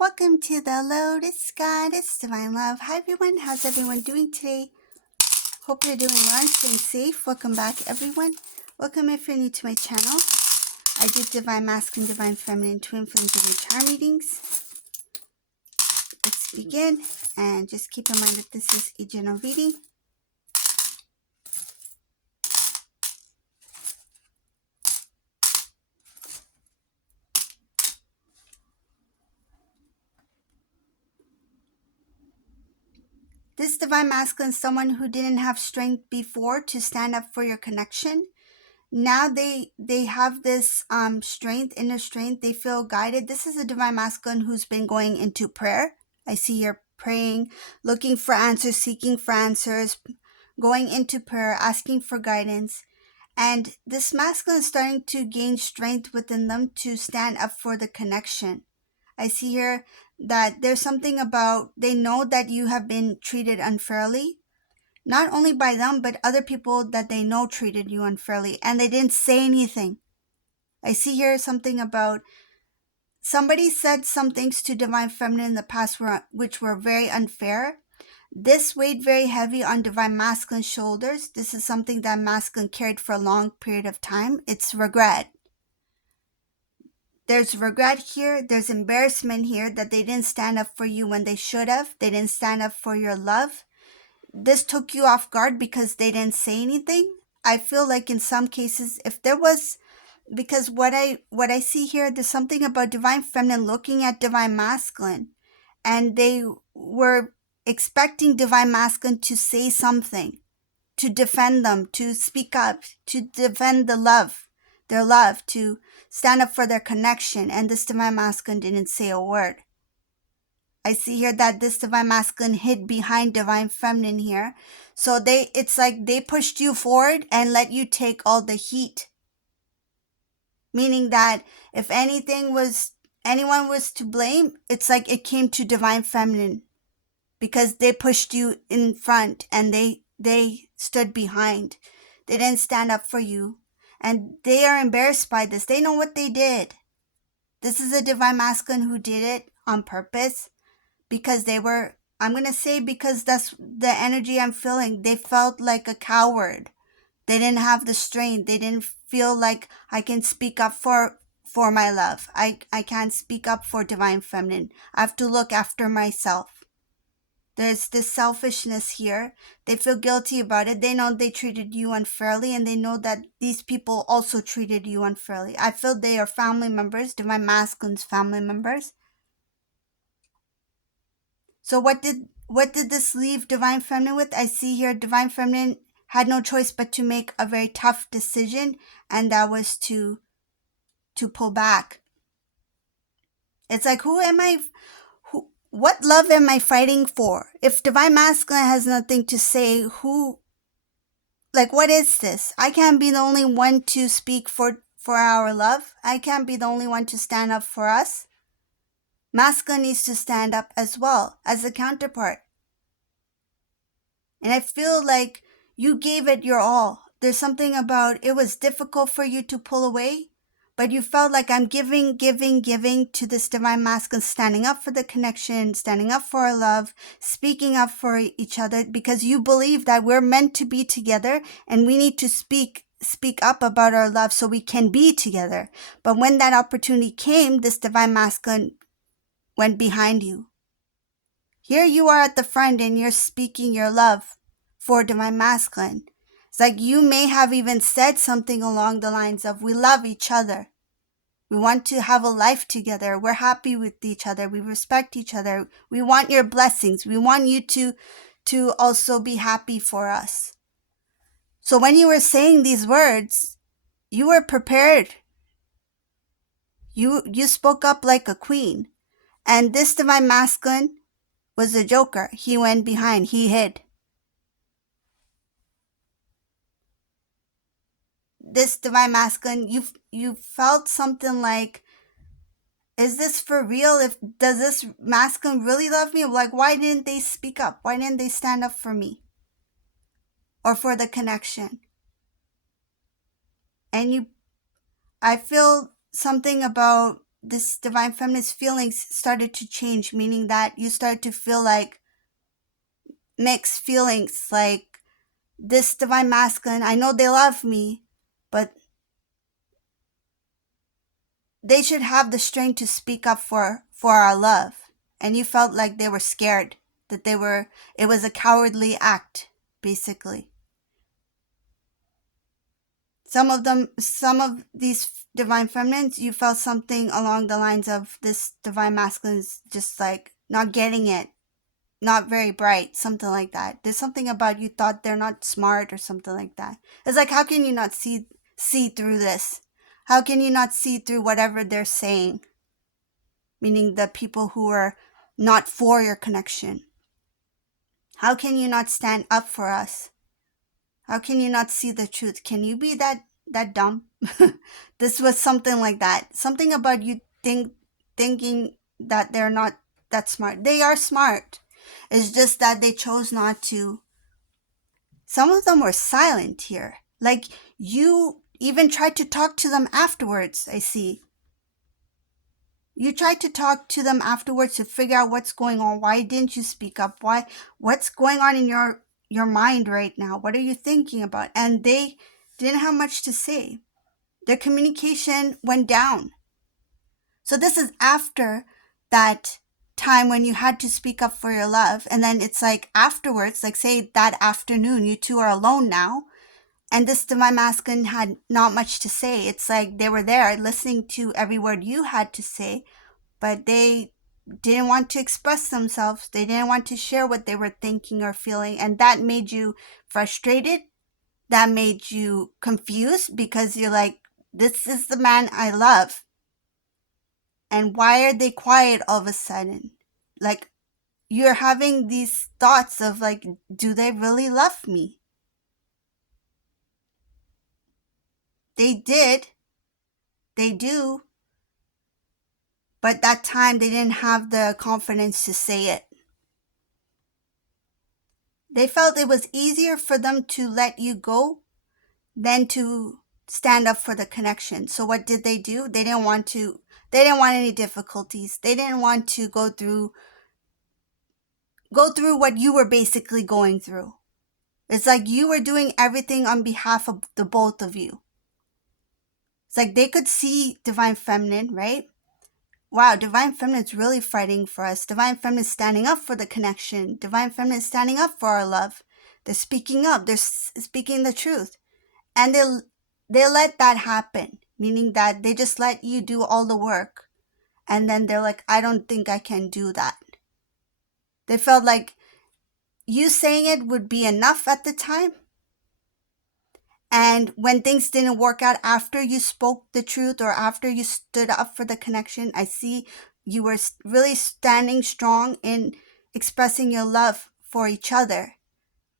Welcome to the Lotus Goddess Divine Love. Hi everyone, how's everyone doing today? Hope you're doing well and staying safe. Welcome back everyone. Welcome if you're new to my channel. I do Divine Masculine, Divine Feminine, Twin Flames, and Charm readings. Let's begin, and just keep in mind that this is a general reading. This Divine Masculine is someone who didn't have strength before to stand up for your connection. Now they have this strength, inner strength. They feel guided. This is a Divine Masculine who's been going into prayer. I see you're praying, looking for answers, seeking for answers, going into prayer, asking for guidance. And this masculine is starting to gain strength within them to stand up for the connection. I see here that there's something about, they know that you have been treated unfairly. Not only by them, but other people that they know treated you unfairly, and they didn't say anything. I see here something about somebody said some things to Divine Feminine in the past which were very unfair. This weighed very heavy on Divine Masculine's shoulders. This is something that Masculine carried for a long period of time. It's regret. There's regret here. There's embarrassment here that they didn't stand up for you when they should have. They didn't stand up for your love. This took you off guard because they didn't say anything. I feel like in some cases, if there was, because what I see here, there's something about Divine Feminine looking at Divine Masculine, and they were expecting Divine Masculine to say something, to defend them, to speak up, to defend their love, to stand up for their connection, and this Divine Masculine didn't say a word. I see here that this Divine Masculine hid behind Divine Feminine here. So it's like they pushed you forward and let you take all the heat. Meaning that if anyone was to blame, it's like it came to Divine Feminine. Because they pushed you in front and they stood behind. They didn't stand up for you. And they are embarrassed by this. They know what they did. This is a Divine Masculine who did it on purpose. Because they were, I'm going to say because that's the energy I'm feeling. They felt like a coward. They didn't have the strength. They didn't feel like I can speak up for my love. I can't speak up for Divine Feminine. I have to look after myself. There's this selfishness here. They feel guilty about it. They know they treated you unfairly, and they know that these people also treated you unfairly. I feel they are family members, Divine Masculine's family members. So what did this leave Divine Feminine with? I see here Divine Feminine had no choice but to make a very tough decision, and that was to pull back. It's like, what love am I fighting for? If Divine Masculine has nothing to say, what is this? I can't be the only one to speak for our love. I can't be the only one to stand up for us. Masculine needs to stand up as well as a counterpart. And I feel like you gave it your all. There's something about it was difficult for you to pull away, but you felt like I'm giving to this Divine Masculine, standing up for the connection, standing up for our love, speaking up for each other, because you believe that we're meant to be together and we need to speak up about our love so we can be together. But when that opportunity came, this Divine Masculine went behind you. Here you are at the front and you're speaking your love for Divine Masculine. It's like you may have even said something along the lines of, we love each other. We want to have a life together. We're happy with each other. We respect each other. We want your blessings. We want you to also be happy for us. So when you were saying these words, you were prepared. You spoke up like a queen. And this Divine Masculine was a joker. He went behind. He hid. This Divine Masculine, you felt something like, is this for real? Does this masculine really love me? Like, why didn't they speak up? Why didn't they stand up for me? Or for the connection? And I feel something about this divine feminine's feelings started to change, meaning that you started to feel like mixed feelings, like this divine masculine, I know they love me, but they should have the strength to speak up for our love. And you felt like they were scared, that it was a cowardly act, basically. Some of these divine feminines, you felt something along the lines of this divine masculine's just like not getting it, not very bright, something like that. There's something about you thought they're not smart or something like that. It's like, how can you not see through this? How can you not see through whatever they're saying? Meaning the people who are not for your connection. How can you not stand up for us? How can you not see the truth? Can you be that dumb? This was something like that. Something about you thinking that they're not that smart. They are smart. It's just that they chose not to. Some of them were silent here. Like, you even tried to talk to them afterwards, I see. You tried to talk to them afterwards to figure out what's going on. Why didn't you speak up? What's going on in your mind right now? What are you thinking about? And they didn't have much to say. Their communication went down. So this is after that time when you had to speak up for your love. And then it's like afterwards, like say that afternoon, you two are alone now. And this divine masculine had not much to say. It's like they were there listening to every word you had to say, but they didn't want to express themselves. They didn't want to share what they were thinking or feeling. And that made you frustrated. That made you confused because you're like, this is the man I love. And why are they quiet all of a sudden? Like, you're having these thoughts of like, do they really love me? They did. They do. But that time they didn't have the confidence to say it. They felt it was easier for them to let you go than to stand up for the connection. So what did they do? They didn't want any difficulties. They didn't want to go through what you were basically going through. It's like you were doing everything on behalf of the both of you. It's like they could see divine feminine, right? Wow, divine feminine is really fighting for us. Divine feminine is standing up for the connection. Divine feminine is standing up for our love. They're speaking up. They're speaking the truth. And they let that happen, meaning that they just let you do all the work. And then they're like, I don't think I can do that. They felt like you saying it would be enough at the time. And when things didn't work out after you spoke the truth or after you stood up for the connection, I see you were really standing strong in expressing your love for each other.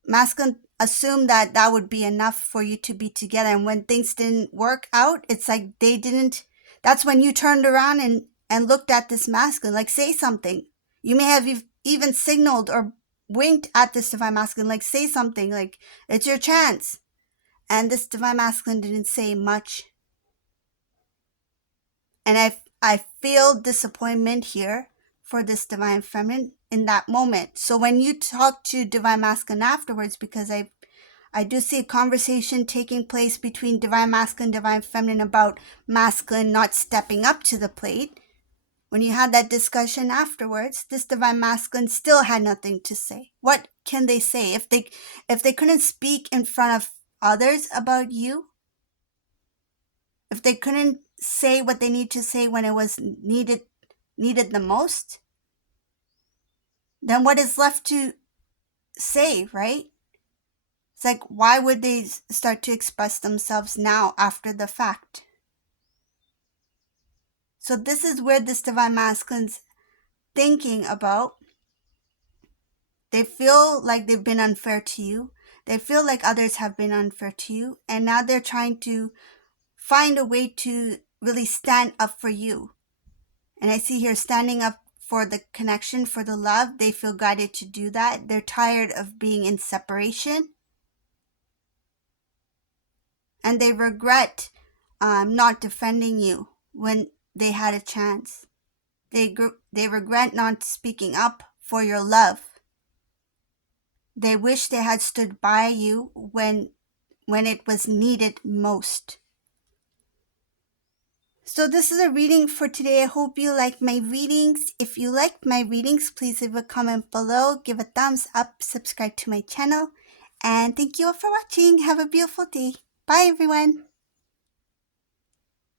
Masculine assumed that that would be enough for you to be together. And when things didn't work out, it's like they didn't. That's when you turned around and looked at this masculine, like, say something. You may have even signaled or winked at this divine masculine, like, say something, like, it's your chance. And this divine masculine didn't say much. And I feel disappointment here for this divine feminine in that moment. So when you talk to divine masculine afterwards, because I do see a conversation taking place between divine masculine and divine feminine about masculine not stepping up to the plate. When you had that discussion afterwards, this divine masculine still had nothing to say. What can they say if they couldn't speak in front of others about you? If they couldn't say what they need to say when it was needed the most, then what is left to say, right? It's like, why would they start to express themselves now after the fact? So this is where this divine masculine's thinking about. They feel like they've been unfair to you. They feel like others have been unfair to you. And now they're trying to find a way to really stand up for you. And I see here standing up for the connection, for the love. They feel guided to do that. They're tired of being in separation. And they regret not defending you when they had a chance. They regret not speaking up for your love. They wish they had stood by you when it was needed most. So this is a reading for today. I hope you like my readings. If you like my readings, please leave a comment below, give a thumbs up, subscribe to my channel, and thank you all for watching. Have a beautiful day. Bye everyone.